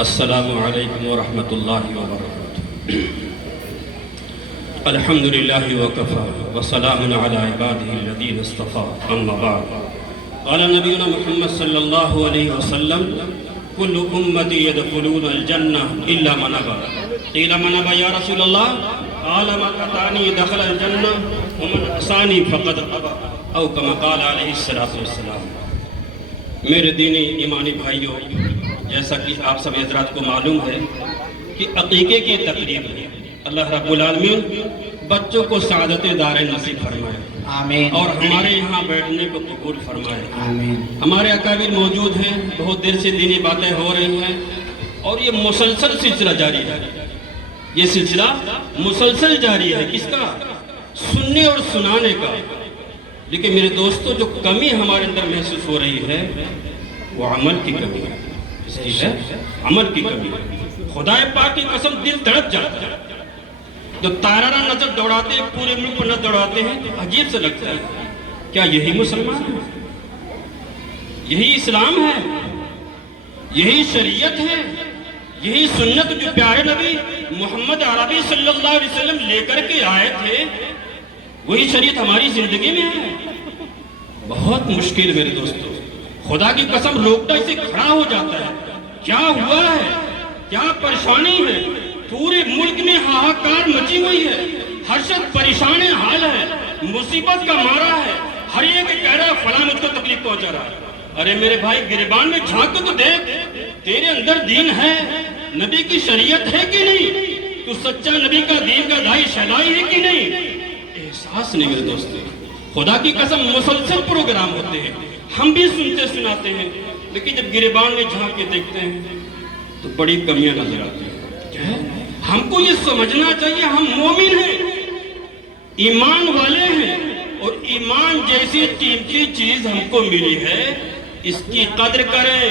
السلام علیکم ورحمۃ اللہ وبرکاتہ۔ الحمدللہ وکفا وسلام علی عبادہ الذین اصطفیٰ، اما بعد۔ قال نبینا محمد صلی اللہ علیہ وسلم: کل امتی یدخلون الجنہ الا من ابی۔ قیل من ابی یا رسول اللہ؟ قال من اطاعنی دخل الجنہ ومن عصانی فقد ابی، او کما قال علیہ السلام۔ میرے دینی ایمانی بھائیوں، جیسا کہ آپ سب حضرات کو معلوم ہے کہ عقیقے کی تقریب ہے۔ اللہ رب العالمین بچوں کو سعادت دارین نصیب فرمائے، آمین، اور ہمارے یہاں بیٹھنے کو قبول فرمائے، آمین۔ ہمارے اکابر موجود ہیں، بہت دیر سے دینی باتیں ہو رہی ہیں، اور یہ مسلسل سلسلہ جاری ہے۔ یہ سلسلہ مسلسل جاری ہے، کس کا؟ سننے اور سنانے کا۔ لیکن میرے دوستو، جو کمی ہمارے اندر محسوس ہو رہی ہے وہ عمل کی کمی ہے۔ ہے عمل کی کمی۔ خدا پاک کی قسم دل تڑپ جاتا ہے۔ جو تارارا نظر دوڑاتے ہیں، پورے ملک پر نظر دوڑاتے ہیں، تو عجیب سے لگتا ہے، کیا یہی مسلمان ہے؟ یہی اسلام ہے؟ یہی شریعت ہے؟ یہی سنت جو پیارے نبی محمد عربی صلی اللہ علیہ وسلم لے کر کے آئے تھے، وہی شریعت ہماری زندگی میں ہے؟ بہت مشکل میرے دوستو، خدا کی قسم لوگتا اسے کھڑا ہو جاتا ہے۔ کیا ہوا ہے؟ کیا پریشانی ہے؟ پورے ملک میں ہاہاکار مچی ہوئی ہے، ہر شخص پریشان حال ہے، مصیبت کا مارا ہے، ہر ایک کہہ رہا ہے فلاں مجھ کو تکلیف پہنچا رہا ہے۔ ارے میرے بھائی، گریبان میں جھانک تو دیکھ، تیرے اندر دین ہے، نبی کی شریعت ہے کہ نہیں؟ تو سچا نبی کا دین کا دائی شہدائی ہے کہ نہیں؟ احساس نہیں میرے دوستو۔ خدا کی قسم مسلسل پروگرام ہوتے ہیں، ہم بھی سنتے سناتے ہیں، لیکن جب گریبان میں جھانک کے دیکھتے ہیں تو بڑی کمیاں نظر آتی ہیں۔ کیا ہے؟ ہم کو یہ سمجھنا چاہیے ہم مومن ہیں، ایمان والے ہیں، اور ایمان جیسی قیمتی چیز ہم کو ملی ہے، اس کی قدر کریں،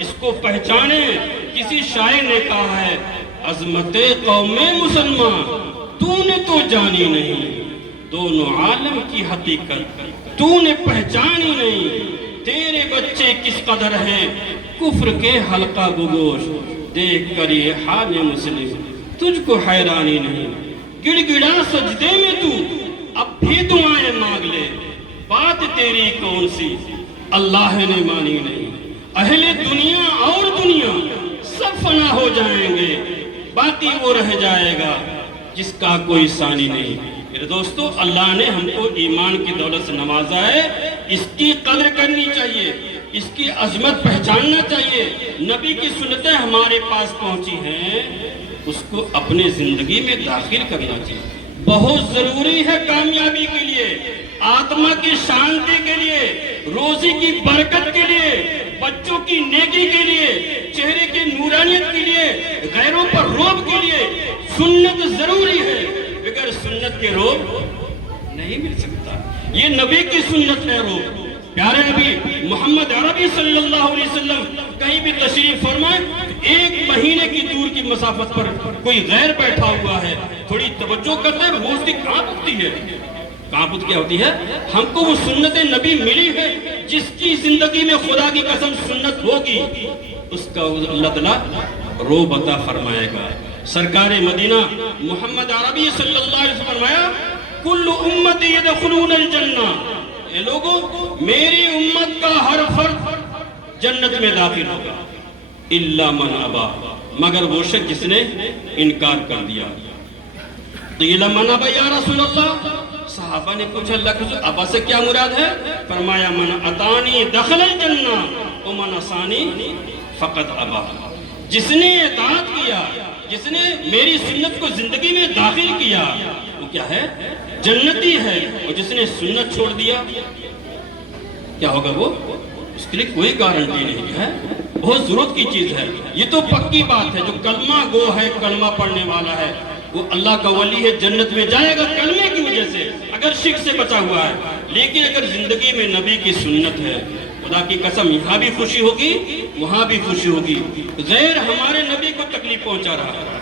اس کو پہچانیں۔ کسی شاعر نے کہا ہے: عظمت قوم مسلمان تو نے تو جانی نہیں، دونوں عالم کی حقیقت تو نے پہچانی نہیں۔ تیرے بچے کس قدر ہیں کفر کے حلقہ گگوش، دیکھ کر یہ حال مسلم تجھ کو حیرانی نہیں۔ گڑ گڑا سجدے میں تو اب بھی دعائیں مانگ لے، بات تیری کون سی اللہ نے مانی نہیں۔ اہل دنیا اور دنیا سب فنا ہو جائیں گے، باقی وہ رہ جائے گا جس کا کوئی ثانی نہیں۔ میرے دوستو، اللہ نے ہم کو ایمان کی دولت سے نوازا ہے، اس کی قدر کرنی چاہیے، اس کی عظمت پہچاننا چاہیے۔ نبی کی سنتیں ہمارے پاس پہنچی ہیں، اس کو اپنے زندگی میں داخل کرنا چاہیے۔ بہت ضروری ہے کامیابی کے لیے، آتما کی شانتی کے لیے، روزی کی برکت کے لیے، بچوں کی نیکی کے لیے، چہرے کی نورانیت کے لیے، غیروں پر رعب کے لیے سنت ضروری ہے۔ بغیر سنت کے روب نہیں مل سکتا۔ یہ نبی کی سنت ہے روب۔ پیارے نبی محمد عربی صلی اللہ علیہ وسلم کہیں بھی تشریف فرمائے، ایک مہینے کی دور کی مسافت پر کوئی غیر بیٹھا ہوا ہے، تھوڑی توجہ کرتے ہیں، وہ اس کی کہاں پکتی ہے؟ کہاں پکتی کیا ہوتی ہے؟ ہم کو وہ سنت نبی ملی ہے، جس کی زندگی میں خدا کی قسم سنت ہوگی، اس کا اللہ تعالیٰ روب عطا فرمائے گا۔ سرکار مدینہ محمد عربی صلی اللہ علیہ وسلم فرمایا: کل امتی یدخلون الجنہ، اے لوگوں، میری امت کا ہر فرد جنت میں داخل ہوگا، الا من ابا، مگر وہ شخص جس نے انکار کر دیا۔ قیل من ابا یا رسول اللہ؟ صحابہ نے پوچھا اللہ کے رسول، ابا سے کیا مراد ہے؟ فرمایا: من اطاعنی دخل الجنہ ومن عصانی فقد ابا۔ جس نے اطاعت کیا، جس نے میری سنت کو زندگی میں داخل کیا، وہ کیا ہے؟ جنتی ہے۔ اور جس نے سنت چھوڑ دیا، کیا ہوگا؟ وہ اس کے لیے کوئی گارنٹی نہیں ہے، بہت ضرورت کی چیز ہے۔ یہ تو پکی بات ہے، جو کلمہ گو ہے، کلمہ پڑھنے والا ہے، وہ اللہ کا ولی ہے، جنت میں جائے گا کلمے کی وجہ سے، اگر شرک سے بچا ہوا ہے۔ لیکن اگر زندگی میں نبی کی سنت ہے، خدا کی قسم یہاں بھی خوشی ہوگی، وہاں بھی خوشی ہوگی۔ غیر ہمارے نبی کو تکلیف پہنچا رہا ہے،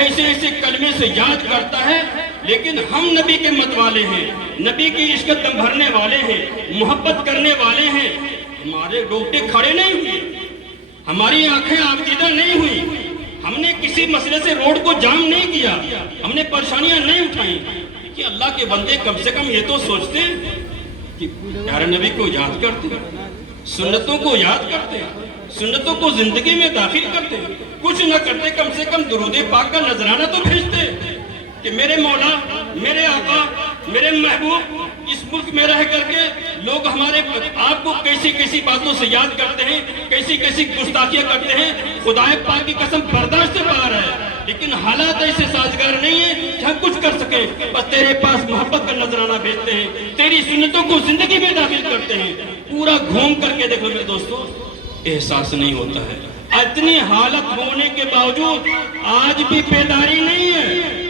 ایسے ایسے کلمے سے یاد کرتا ہے، لیکن ہم نبی کے مت والے ہیں، نبی کی عشق دم بھرنے والے ہیں، محبت کرنے والے ہیں، ہمارے روٹے کھڑے نہیں ہوئے، ہماری آنکھیں آبجیدہ نہیں ہوئی، ہم نے کسی مسئلے سے روڈ کو جام نہیں کیا، ہم نے پریشانیاں نہیں اٹھائیں کہ اللہ کے بندے کم سے کم یہ تو سوچتے کہ پیارے نبی کو یاد کرتے، سنتوں کو یاد کرتے، سنتوں کو زندگی میں داخل کرتے، کچھ نہ کرتے کم سے کم درود پاک کا نذرانہ تو بھیجتے کہ میرے مولا، میرے آقا، میرے محبوب، اس ملک میں رہ کر کے لوگ ہمارے آپ کو کیسی کیسی باتوں سے یاد کرتے ہیں، کیسی کیسی گستاخیاں کرتے ہیں، خدا پاک کی قسم برداشت سے باہر ہے، لیکن حالات ایسے سازگار نہیں ہیں کہ ہم کچھ کر سکیں، بس تیرے پاس محبت کا نذرانہ بھیجتے ہیں، تیری سنتوں کو زندگی میں داخل کرتے ہیں، پورا گھوم کر کے دیکھو میرے دوستو، احساس نہیں ہوتا ہے۔ اتنی حالت ہونے کے باوجود آج بھی بیداری نہیں ہے،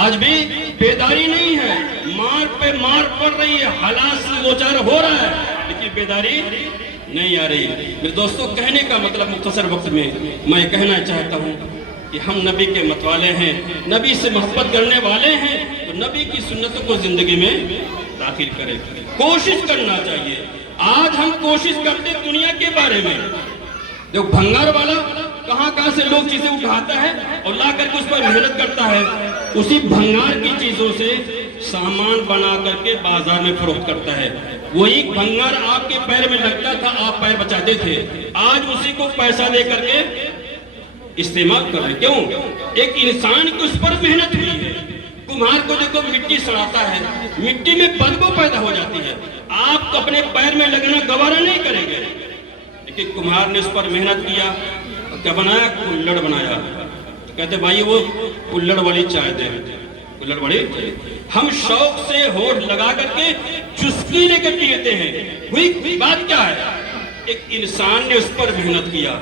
آج بھی بیداری نہیں ہے، مار پہ مار پڑ رہی ہے، حالات سے دوچار ہو رہا ہے، لیکن بیداری نہیں آ رہی۔ میرے دوستو، کہنے کا مطلب مختصر وقت میں میں کہنا چاہتا ہوں کہ ہم نبی کے متوالے ہیں، نبی سے محبت کرنے والے ہیں، تو نبی کی سنتوں کو زندگی میں داخل کریں، کوشش کرنا چاہیے۔ آج ہم کوشش کرتے دنیا کے بارے میں، جو بھنگار والا کہاں سے لوگ چیزیں اٹھاتا ہے اور لا کر کے اس پر محنت کرتا ہے، اسی بھنگار کی چیزوں سے سامان بنا کر کے بازار میں فروخت کرتا ہے۔ وہی بھنگار آپ کے پیر میں لگتا تھا، آپ پیر بچاتے تھے، آج اسی کو پیسہ دے کر کے استعمال کر رہے۔ کیوں؟ ایک انسان کی اس پر محنت ہوئی ہے۔ کمہار کو دیکھو مٹی سڑاتا ہے، مٹی میں بدبو پیدا ہو جاتی ہے، آپ اپنے پیر میں لگنا گوارا نہیں کریں گے، لیکن کمہار نے اس پر محنت کیا، کیا بنایا؟ کلڑ بنایا۔ کہتے بھائی وہ کلڑ والی چائے دے، کلڑ والی۔ ہم شوق سے ہونٹ لگا کر کے چسکی لے کر پیتے ہیں۔ ہوئی بات کیا ہے؟ ایک انسان نے اس پر محنت کیا،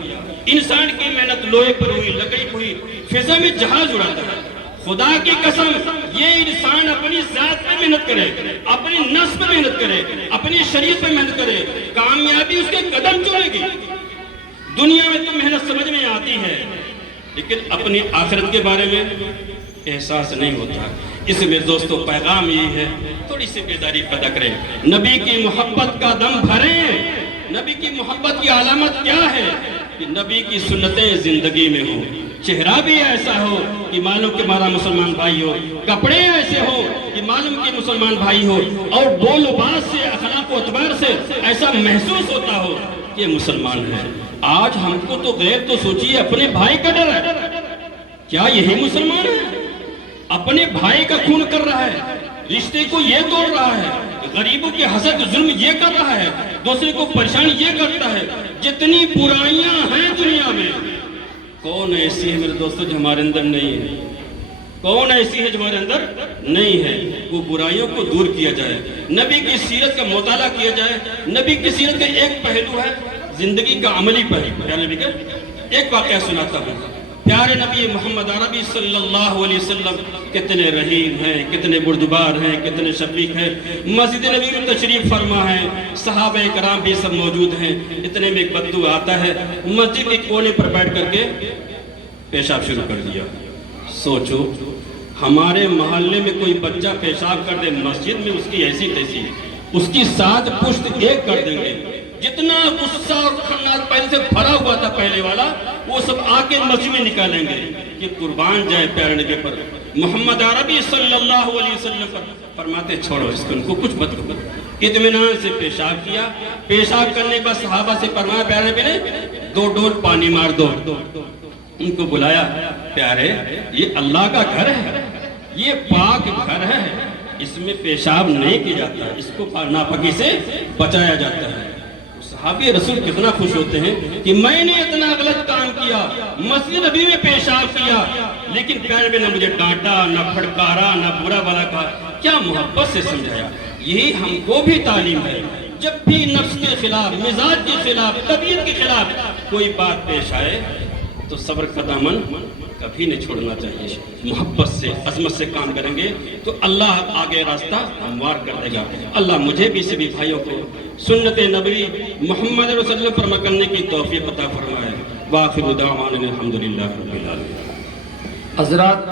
انسان کی محنت لوہے پر ہوئی، لکڑی پر ہوئی، فضا میں جہاز اڑاتا ہے۔ خدا کی قسم، یہ انسان اپنی ذات پہ محنت کرے، اپنی نفس پہ محنت کرے، اپنی شریعت پہ محنت کرے، کامیابی اس کے قدم چومے گی۔ دنیا میں تو محنت سمجھ میں آتی ہے، لیکن اپنی آخرت کے بارے میں احساس نہیں ہوتا۔ اس میں دوستو پیغام یہی ہے، تھوڑی سی بیداری پیدا کریں، نبی کی محبت کا دم بھریں۔ نبی کی محبت کی علامت کیا ہے؟ کہ نبی کی سنتیں زندگی میں ہوں، چہرہ بھی ایسا ہو کہ معلوم کہ ہمارا مسلمان بھائی ہو، کپڑے ایسے ہو کہ معلوم کہ مسلمان بھائی ہو، اور بول و باز سے، اخلاق و اعتبار سے ایسا محسوس ہوتا ہو کہ مسلمان ہے۔ آج ہم کو تو غیر تو سوچیے اپنے بھائی کا ڈر ہے، کیا یہی مسلمان ہے؟ اپنے بھائی کا خون کر رہا ہے، رشتے کو یہ توڑ رہا ہے، غریبوں کے حسد ظلم یہ کر رہا ہے، دوسرے کو پریشان یہ کرتا ہے۔ جتنی برائیاں ہیں دنیا میں، کون ایسی ہے میرے دوستو جو ہمارے اندر نہیں ہے؟ کون ایسی ہے جو ہمارے اندر نہیں ہے؟ وہ برائیوں کو دور کیا جائے، نبی کی سیرت کا مطالعہ کیا جائے۔ نبی کی سیرت کا ایک پہلو ہے زندگی کا عملی پہلو۔ پیارے نبی کا ایک واقعہ سناتا ہوں۔ پیارے نبی محمد عربی صلی اللہ علیہ وسلم کتنے رحیم ہیں، کتنے بردبار ہیں، کتنے شفیق ہیں۔ مسجد نبی میں تشریف فرما ہے، صحابہ کرام بھی سب موجود ہیں۔ اتنے میں ایک بدو آتا ہے، مسجد کے کونے پر بیٹھ کر کے پیشاب شروع کر دیا۔ سوچو ہمارے محلے میں کوئی بچہ پیشاب کر دے مسجد میں، اس کی ایسی تیسی، اس کی ساتھ پشت ایک کر دیں گے۔ جتنا غصہ اور خناس پہلے سے بھرا ہوا تھا پہلے والا، وہ سب آ کے مسجد میں نکالیں گے کہ قربان جائے پیارے نبی پر۔ محمد عربی صلی اللہ علیہ وسلم پر فرماتے چھوڑو اس کو، ان کو کچھ مت کرو۔ اطمینان سے پیشاب کیا، پیشاب کرنے کے بعد صحابہ سے فرمایا پیارے نبی نے 2 ڈول پانی مار دو۔ ان کو بلایا، پیارے یہ اللہ کا گھر ہے، یہ پاک گھر ہے، اس میں پیشاب نہیں کیا جاتا، اس کو ناپاکی سے بچایا جاتا ہے۔ صحابی رسول کتنا خوش ہوتے ہیں کہ میں نے اتنا غلط کام کیا، مسجد نبی میں پیشاب کیا، لیکن پیارے نبی نے مجھے ڈانٹا، نہ پھڑکارا، نہ برا بھلا کہا، کیا محبت سے سمجھایا۔ یہی ہم کو بھی تعلیم ہے، جب بھی نفس کے خلاف، مزاج کے خلاف، طبیعت کے خلاف کوئی بات پیش آئے تو صبر کا دامن کبھی نہیں چھوڑنا چاہیے۔ محبت سے، عظمت سے کام کریں گے تو اللہ آگے راستہ ہموار کر دے گا۔ اللہ مجھے بھی سبھی بھائیوں کو سنت نبی محمد رسول اللہ پر عمل کرنے کی توفیق عطا فرمائے۔ وآخر دعوانا الحمدللہ رب العالمین۔ حضرات